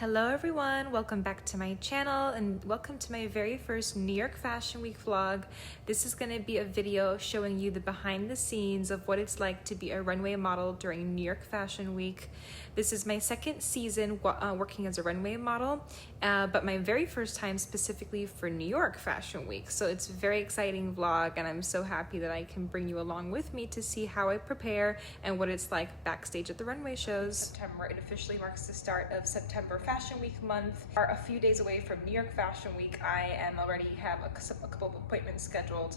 Hello everyone, welcome back to my channel and welcome to my very first New York Fashion Week vlog. This is going to be a video showing you the behind the scenes of what it's like to be a runway model during New York Fashion Week. This is my second season working as a runway model, but my very first time specifically for New York Fashion Week. So it's a very exciting vlog and I'm so happy that I can bring you along with me to see how I prepare and what it's like backstage at the runway shows. September, it officially marks the start of September Fashion Week month. We are a few days away from New York Fashion Week. I am already have a couple of appointments scheduled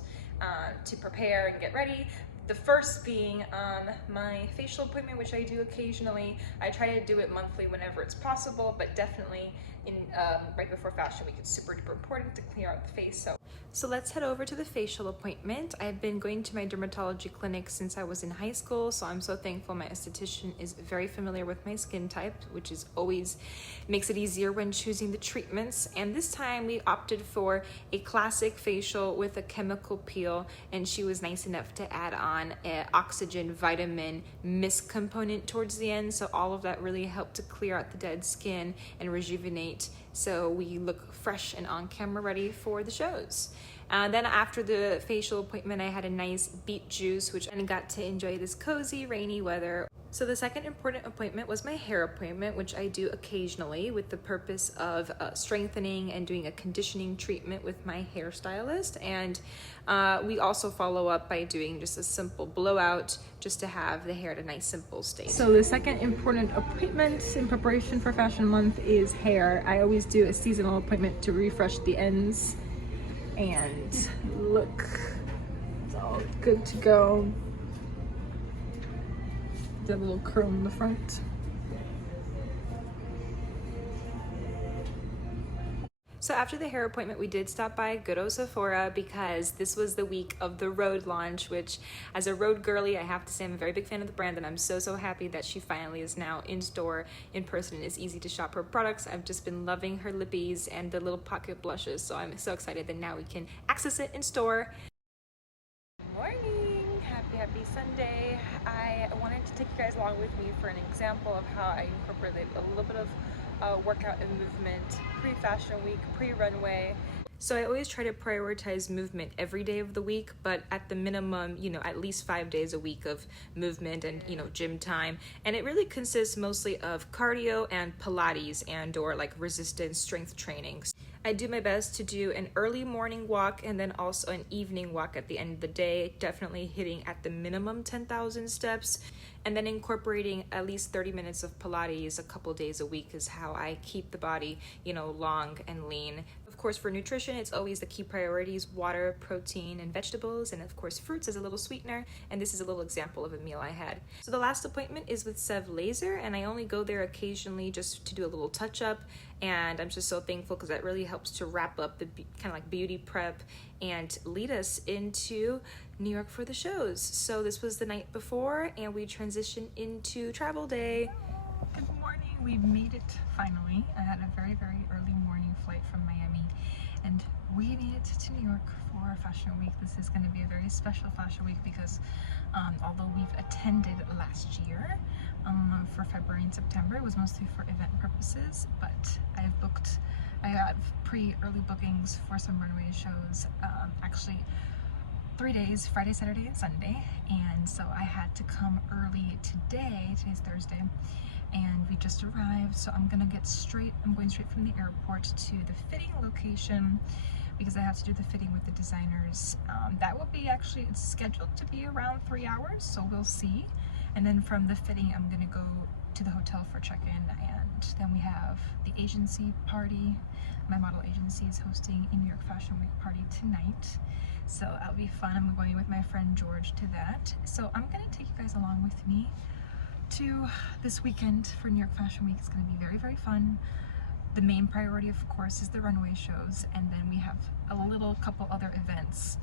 to prepare and get ready. The first being my facial appointment, which I do occasionally. I try to do it monthly whenever it's possible, but definitely in right before Fashion Week, it's super duper important to clear out the face. So let's head over to the facial appointment. I've been going to my dermatology clinic since I was in high school, so I'm so thankful my esthetician is very familiar with my skin type, which is always makes it easier when choosing the treatments. And this time we opted for a classic facial with a chemical peel, and she was nice enough to add on an oxygen vitamin mist component towards the end, so all of that really helped to clear out the dead skin and rejuvenate, so we look fresh and on camera ready for the shows. Then after the facial appointment, I had a nice beet juice, which I got to enjoy this cozy rainy weather. So the second important appointment was my hair appointment, which I do occasionally with the purpose of strengthening and doing a conditioning treatment with my hairstylist. And we also follow up by doing just a simple blowout just to have the hair at a nice simple state. So the second important appointment in preparation for Fashion Month is hair. I always do a seasonal appointment to refresh the ends. And look, it's all good to go. That little curl in the front. So after the hair appointment, we did stop by good old Sephora because this was the week of the Rhode launch, which as a Rhode girly, I have to say I'm a very big fan of the brand, and I'm so happy that she finally is now in store in person and it's easy to shop her products. I've just been loving her lippies and the little pocket blushes, so I'm so excited that now we can access it in store. Morning, happy Sunday. I wanted to take you guys along with me for an example of how I incorporate a little bit of workout and movement pre-fashion week, pre-runway. So I always try to prioritize movement every day of the week, but at the minimum, at least 5 days a week of movement and, gym time. And it really consists mostly of cardio and Pilates and or like resistance strength trainings. I do my best to do an early morning walk and then also an evening walk at the end of the day, definitely hitting at the minimum 10,000 steps. And then incorporating at least 30 minutes of Pilates a couple days a week is how I keep the body, long and lean. Of course, for nutrition, it's always the key priorities: water, protein, and vegetables, and of course fruits as a little sweetener. And this is a little example of a meal I had. So the last appointment is with Sev Laser, and I only go there occasionally just to do a little touch up. And I'm just so thankful because that really helps to wrap up the kind of like beauty prep and lead us into New York for the shows. So this was the night before and we transitioned into travel day. Good morning, we made it finally. I had a very early morning flight from Miami and we made it to New York for Fashion Week. This is going to be a very special Fashion Week because although we've attended last year for February and September, it was mostly for event purposes, but I have early bookings for some runway shows, actually 3 days, Friday, Saturday, and Sunday. And so I had to come early today. Today's Thursday, and we just arrived. So I'm going straight from the airport to the fitting location because I have to do the fitting with the designers. That will be it's scheduled to be around 3 hours, so we'll see. And then from the fitting, I'm going to go to the hotel for check-in, and then we have the agency party. My model agency is hosting a New York Fashion Week party tonight, so that'll be fun. I'm going with my friend George to that. So I'm going to take you guys along with me to this weekend for New York Fashion Week. It's going to be very fun. The main priority, of course, is the runway shows, and then we have a couple other events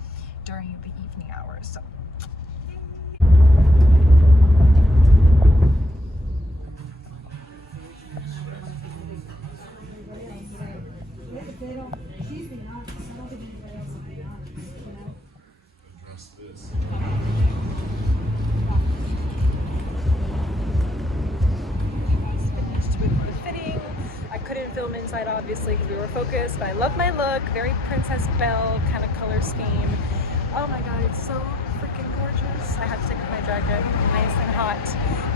during the evening hours. So film inside obviously because we were focused, but I love my look. Very Princess Belle kind of color scheme. Oh my god, it's so freaking gorgeous. I had to take off my jacket, nice and hot.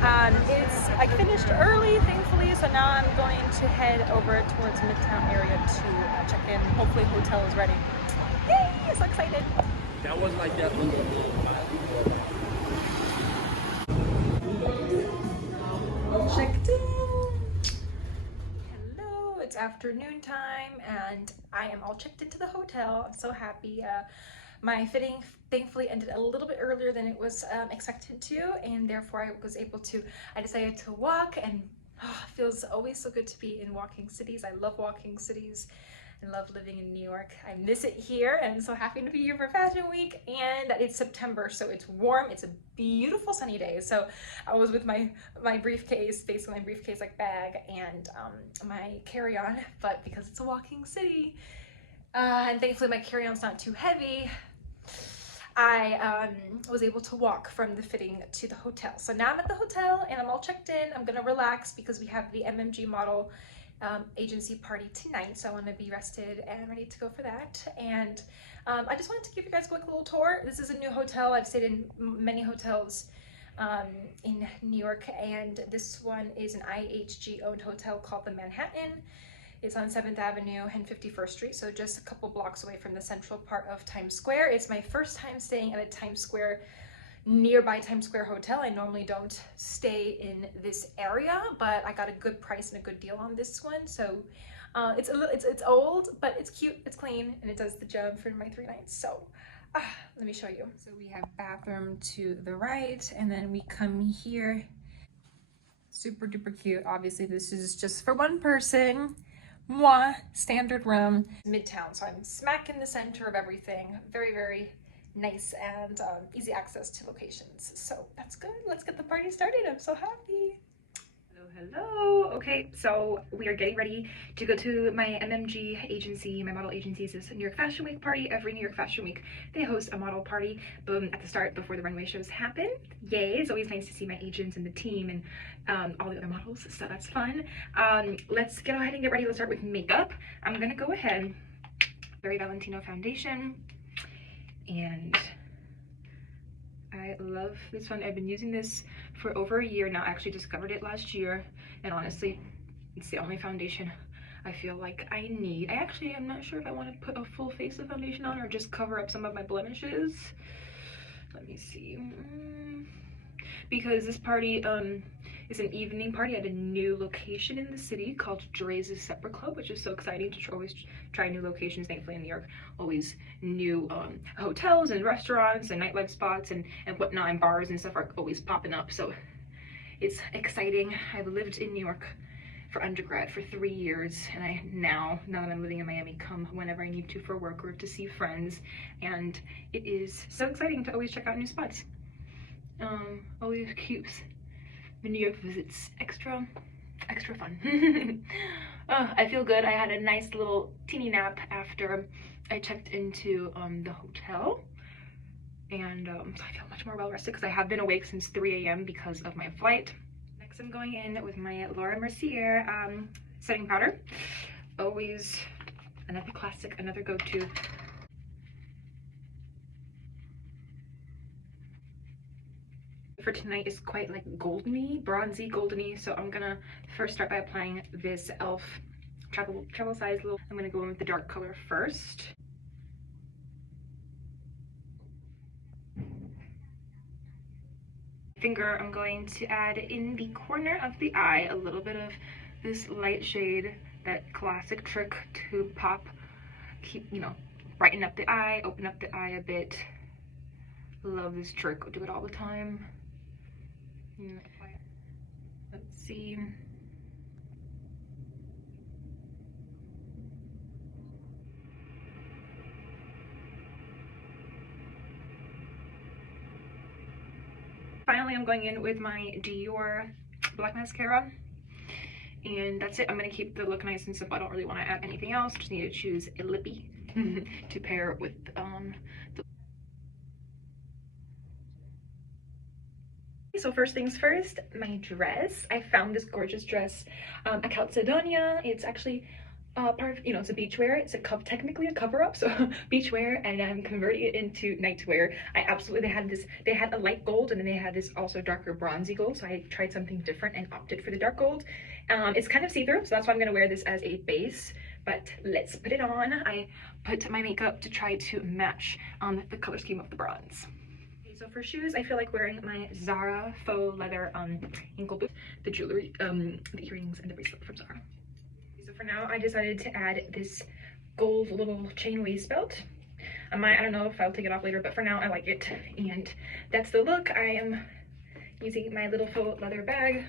I finished early, thankfully, so now I'm going to head over towards Midtown area to check in. Hopefully hotel is ready. Yay, I'm so excited. That was like that one. Checked in. Hello, it's afternoon time and I am all checked into the hotel. I'm so happy. My fitting thankfully ended a little bit earlier than it was expected to, and therefore I decided to walk, and it feels always so good to be in walking cities. I love walking cities. I love living in New York. I miss it here, and I'm so happy to be here for Fashion Week. And it's September, so it's warm. It's a beautiful sunny day. So I was with my briefcase, basically my briefcase like bag, and my carry-on. But because it's a walking city, and thankfully my carry-on's not too heavy, I was able to walk from the fitting to the hotel. So now I'm at the hotel and I'm all checked in. I'm gonna relax because we have the MMG model agency party tonight, so I want to be rested and ready to go for that. And I just wanted to give you guys a quick little tour. This is a new hotel. I've stayed in many hotels in New York, and this one is an IHG owned hotel called the Manhattan. It's on 7th Avenue and 51st Street, so just a couple blocks away from the central part of Times Square. It's my first time staying at a Times Square nearby Times Square hotel. I normally don't stay in this area, but I got a good price and a good deal on this one. So it's old, but it's cute, it's clean, and it does the job for my 3 nights. So let me show you. So we have bathroom to the right, and then we come here. Super duper cute. Obviously this is just for one person. Moi, standard room. Midtown, so I'm smack in the center of everything. Very, very nice and easy access to locations. So that's good. Let's get the party started. I'm so happy. Hello. Okay, so we are getting ready to go to my MMG agency. My model agency is this New York Fashion Week party. Every New York Fashion Week, they host a model party at the start before the runway shows happen. Yay, it's always nice to see my agents and the team and all the other models, so that's fun. Let's go ahead and get ready. Let's start with makeup. I'm gonna go ahead, very Valentino foundation, and I love this one. I've been using this for over a year now. I actually discovered it last year, and honestly, it's the only foundation I feel like I need. I'm not sure if I want to put a full face of foundation on or just cover up some of my blemishes. Let me see. Because this party is an evening party at a new location in the city called Dre's Supper Club, which is so exciting to always try new locations. Thankfully in New York, always new hotels and restaurants and nightlife spots and whatnot, and bars and stuff are always popping up. So it's exciting. I've lived in New York for undergrad for 3 years, and now that I'm living in Miami, come whenever I need to for work or to see friends, and it is so exciting to always check out new spots. Always keeps the New York visits extra fun. I feel good. I had a nice little teeny nap after I checked into the hotel, and so I feel much more well rested because I have been awake since 3 a.m. because of my flight. Next I'm going in with my Laura Mercier setting powder. Always another classic, another go-to. For tonight is quite like goldeny, bronzy, goldeny. So I'm gonna first start by applying this e.l.f. travel size little. I'm gonna go in with the dark color first. Finger, I'm going to add in the corner of the eye a little bit of this light shade, that classic trick to pop, brighten up the eye, open up the eye a bit. Love this trick, I do it all the time. Let's see. Finally, I'm going in with my Dior black mascara, and that's it. I'm gonna keep the look nice and simple. I don't really want to add anything else. Just need to choose a lippy to pair with the so first things first, my dress. I found this gorgeous dress at Calcedonia. It's actually part of, you know, it's a beachwear. It's technically a cover-up, so beachwear, and I'm converting it into nightwear. They had a light gold, and then they had this also darker bronzy gold, so I tried something different and opted for the dark gold. It's kind of see-through, so that's why I'm gonna wear this as a base, but let's put it on. I put my makeup to try to match the color scheme of the bronze. So for shoes, I feel like wearing my Zara faux leather ankle boot, the jewelry, the earrings, and the bracelet from Zara. So for now, I decided to add this gold little chain waist belt. I don't know if I'll take it off later, but for now I like it. And that's the look. I am using my little faux leather bag.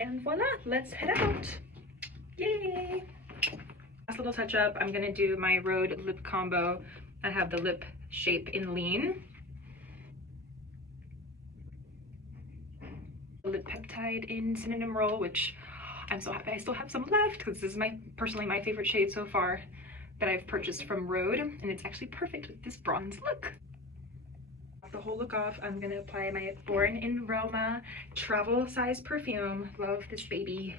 And voila, let's head out. Yay! Last little touch up, I'm gonna do my Rhode lip combo. I have the lip shape in lean. Lip peptide in cinnamon roll, which I'm so happy I still have some left because this is personally my favorite shade so far that I've purchased from Rhode, and it's actually perfect with this bronze look. The whole look off, I'm gonna apply my Born in Roma travel size perfume. Love this baby.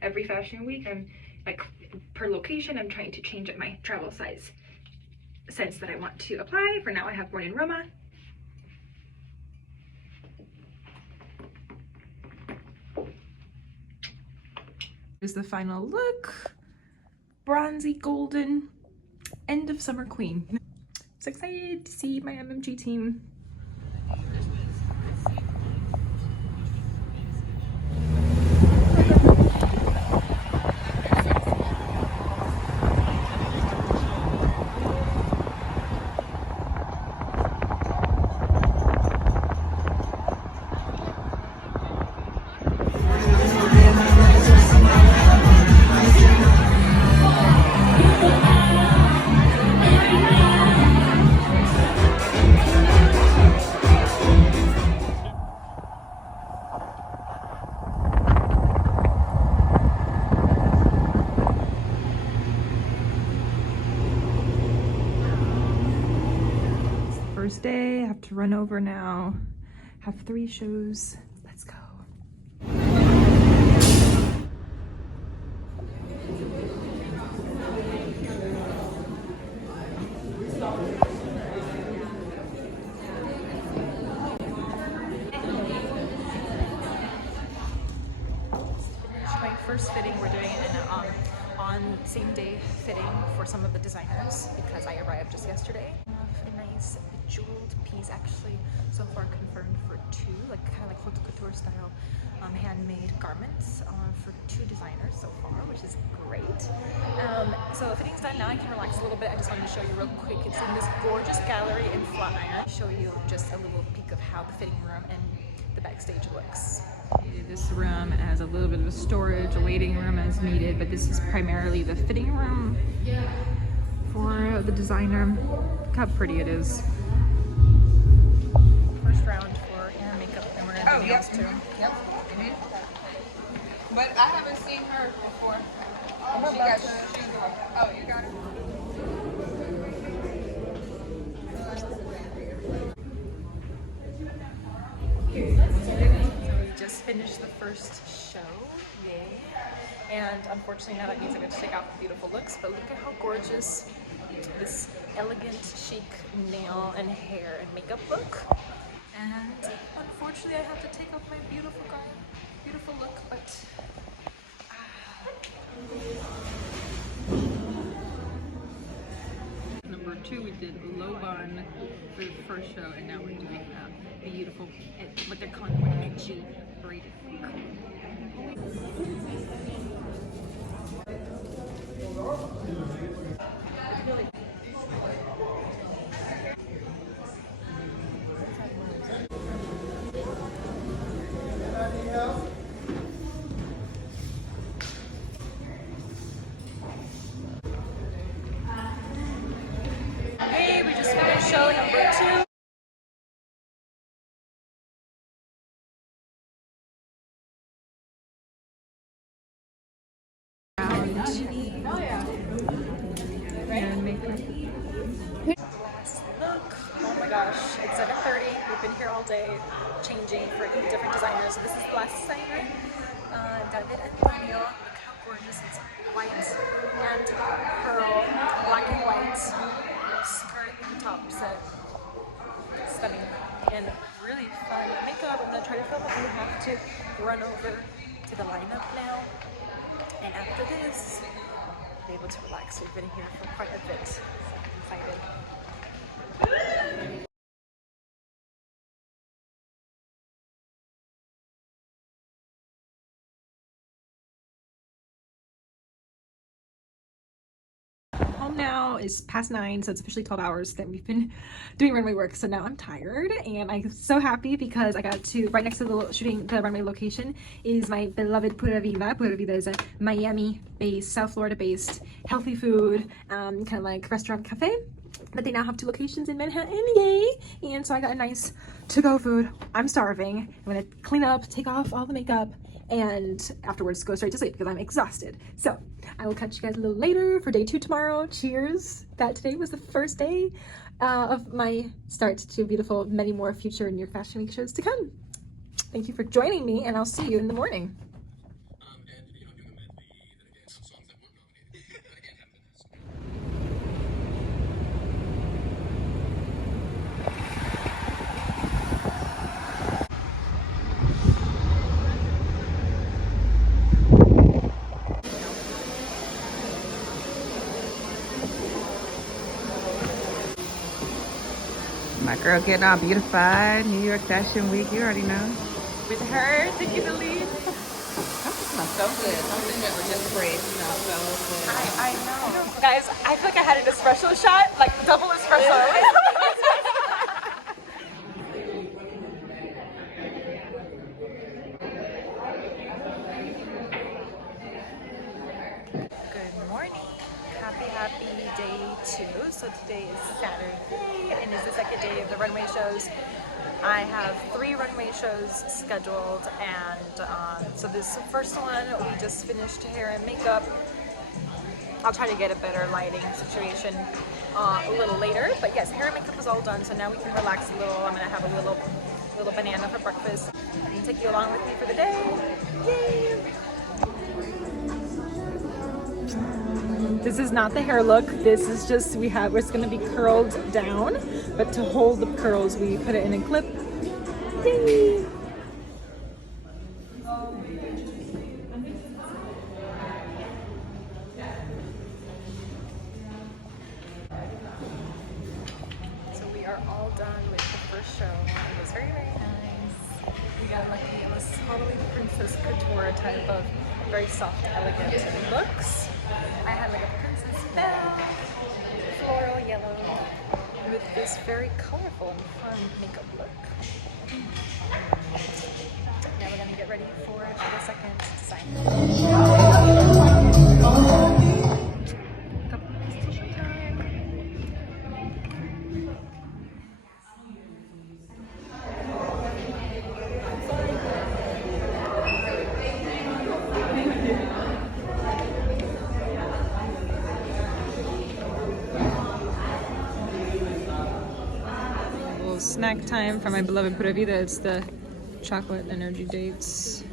Every fashion week, I'm like, per location, I'm trying to change up my travel size scents that I want to apply. For now, I have Born in Roma. Here's the final look. Bronzy golden, end of summer queen. So excited to see my MMG team. First day, I have to run over now. Have 3 shows. Let's go. My first fitting, we're doing an on same day fitting for some of the designers because I arrived just yesterday. A nice bejeweled piece, actually so far confirmed for 2, like kind of like haute couture style handmade garments for 2 designers so far, which is great. So the fitting's done now. I can relax a little bit. I just wanted to show you real quick. It's in this gorgeous gallery in Flatiron. Show you just a little peek of how the fitting room and the backstage looks. This room has a little bit of a storage, a waiting room as needed, but this is primarily the fitting room for the designer. Look how pretty it is. First round for hair and makeup, and we're gonna do nails too. Yep. But I haven't seen her before. She got shoes on. Oh, you got it? We just finished the first show, yay. And unfortunately now that means I'm going to take off the beautiful looks, but look at how gorgeous this elegant, chic nail and hair and makeup look. And unfortunately I have to take off my beautiful look, but Number 2, we did low bun for the first show, and now we're doing beautiful, what they're calling an edgy braided look. Hey, we just finished show number 2. And makeup. Last look. Oh my gosh, it's 7:30. We've been here day changing for different designers. So this is the last designer, David and Daniel. Look how gorgeous it's white and pearl, black and white skirt and top set. Stunning and really fun makeup. I'm gonna try to film it. We have to run over to the lineup now, and after this, I'll be able to relax. We've been here for quite a bit, so I'm excited. Home now. Is past 9, so it's officially 12 hours that we've been doing runway work. So now I'm tired, and I'm so happy because I got to, right next to the shooting the runway location is my beloved Pura Vida. Pura Vida is a Miami-based, South Florida-based healthy food, kind of like restaurant cafe. But they now have 2 locations in Manhattan, yay! And so I got a nice to-go food. I'm starving. I'm gonna clean up, take off all the makeup, and afterwards go straight to sleep because I'm exhausted. So I will catch you guys a little later for day 2 tomorrow. Cheers that today was the first day of my start to beautiful, many more future New York Fashion Week shows to come. Thank you for joining me, and I'll see you in the morning. My girl getting all beautified. New York Fashion Week, you already know. With her taking the lead. That smells so good. Something that was just fresh. Smells so good. I know. Guys, I feel like I had an espresso shot, like double espresso. Good morning. Happy day 2. So today is Saturday and is the second day of the runway shows. I have 3 runway shows scheduled, and so this is the first one. We just finished hair and makeup. I'll try to get a better lighting situation a little later, but yes, hair and makeup is all done, so now we can relax a little. I'm gonna have a little banana for breakfast and take you along with me for the day. Yay! This is not the hair look. This is just, it's gonna be curled down, but to hold the curls, we put it in a clip. Yay! So we are all done with the first show. It was very, very nice. We got lucky. It was totally Princess Couture type of very soft, elegant looks. I had like a princess bell, floral yellow, with this very colorful and fun makeup look. Now we're gonna get ready for the second design. A couple minutes to showtime. Snack time for my beloved Pura Vida. It's the chocolate energy dates.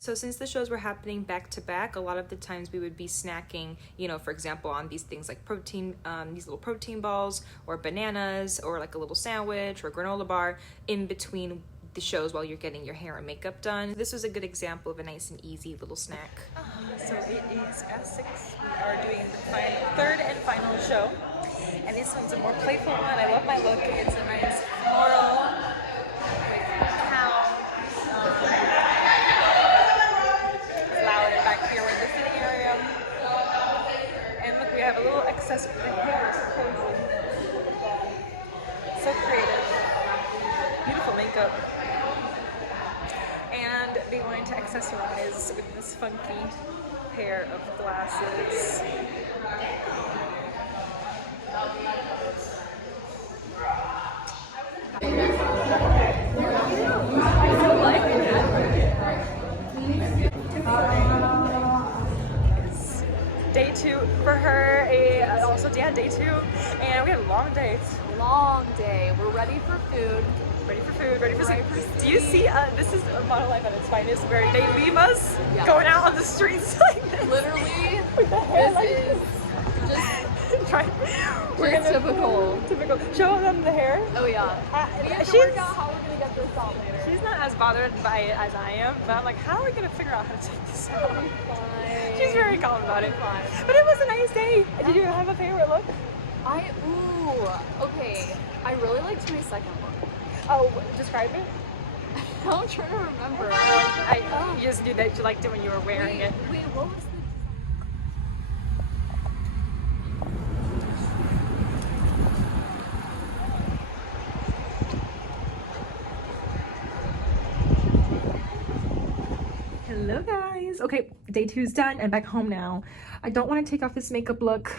So since the shows were happening back to back, a lot of the times we would be snacking, you know, for example, on these things like protein, these little protein balls or bananas or like a little sandwich or a granola bar in between the shows while you're getting your hair and makeup done. This was a good example of a nice and easy little snack. So it is S6. We are doing the third and final show. And this one's a more playful one. I love my look. It's a nice floral with cow. Loud and back here. We're in the sitting area. And look, we have a little excess of the hair. So creative. Beautiful makeup. And they wanted to accessorize with this funky pair of glasses. Day 2 for her. I also yeah, day 2, and we had a long day. Long day. We're ready for food. Ready for food, ready for Ready sleep. for Do you see, this is model life at its finest, where they leave us Yeah. going out on the streets like this. Literally, With the hair this like is this. Try. just typical. Typical. Show them the hair. Oh yeah. We have to She's- work out how we're gonna get this out later. She's not as bothered by it as I am, but I'm like, how are we gonna figure out how to take this out? Fine. She's very calm about it. Fine. But it was a nice day. Did you have a favorite look? Okay. I really liked my second one. Oh, describe it. I'm trying to remember. You just knew that you liked it when you were wearing it. Wait, what was the Hello guys. Okay, day 2's done. I'm back home now. I don't want to take off this makeup look.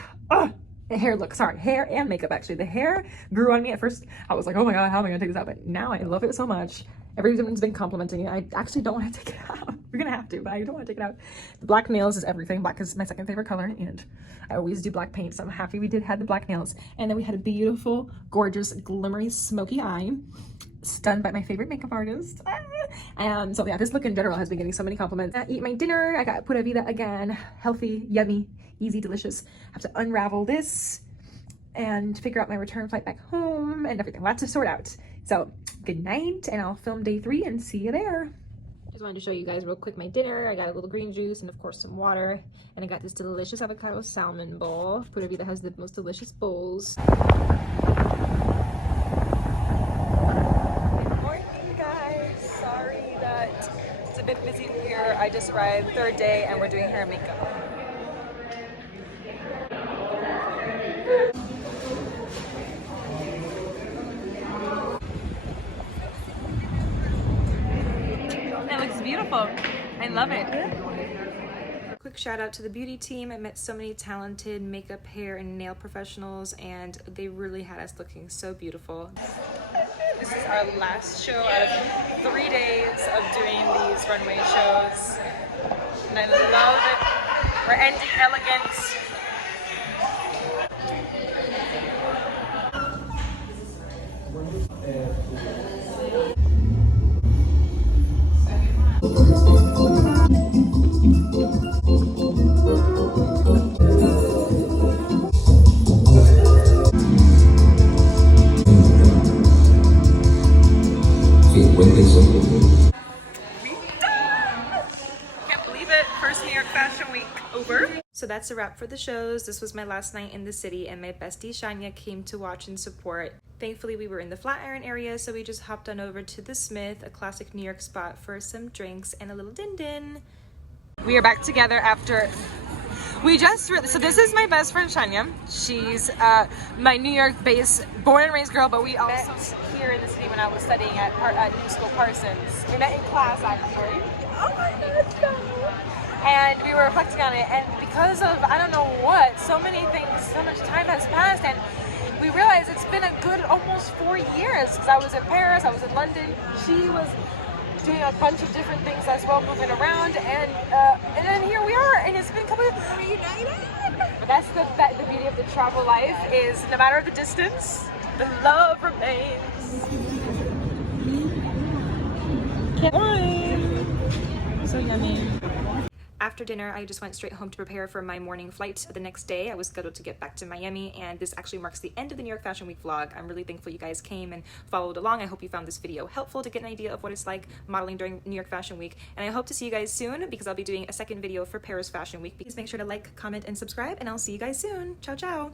Hair look, sorry, hair and makeup actually. The hair grew on me at first. I was like, oh my god, how am I gonna take this out? But now I love it so much. Everyone's been complimenting it. I actually don't want to take it out. We're gonna have to, but I don't want to take it out. The black nails is everything. Black is my second favorite color, and I always do black paint, so I'm happy we had the black nails. And then we had a beautiful, gorgeous, glimmery, smoky eye. Stunned by my favorite makeup artist. And so yeah, this look in general has been getting so many compliments. I eat my dinner. I got pura vida again. Healthy, yummy, easy, delicious. Have to unravel this and figure out my return flight back home and everything. Lots to sort out. So good night, and I'll film day 3 and see you there. Just wanted to show you guys real quick my dinner. I got a little green juice and of course some water. And I got this delicious avocado salmon bowl. Pura vida has the most delicious bowls. Sorry that it's a bit busy here. I just arrived, 3rd day, and we're doing hair and makeup. It looks beautiful. I love it. Quick shout out to the beauty team. I met so many talented makeup, hair, and nail professionals, and they really had us looking so beautiful. This is our last show out of 3 days of doing these runway shows, and I love it. We're ending elegant. Can't believe it. First New York Fashion Week over. So that's a wrap for the shows. This was my last night in the city, and my bestie Shania came to watch and support. Thankfully, we were in the Flatiron area, so we just hopped on over to the Smith, a classic New York spot, for some drinks and a little din-din. We are back together after so this is my best friend Shania. She's my New York-based, born and raised girl, but we also met here in the city when I was studying at New School Parsons. We met in class actually. Oh my gosh, no. And we were reflecting on it, and because of I don't know what, so many things, so much time has passed, and we realized it's been a good almost 4 years, because I was in Paris, I was in London, she was doing a bunch of different things as well, moving around, and then here we are, and it's been completely reunited. But that's the beauty of the travel life, is no matter the distance, the love remains. So yummy. After dinner, I just went straight home to prepare for my morning flight the next day. I was scheduled to get back to Miami, and this actually marks the end of the New York Fashion Week vlog. I'm really thankful you guys came and followed along. I hope you found this video helpful to get an idea of what it's like modeling during New York Fashion Week. And I hope to see you guys soon, because I'll be doing a second video for Paris Fashion Week. Please make sure to like, comment, and subscribe, and I'll see you guys soon. Ciao, ciao.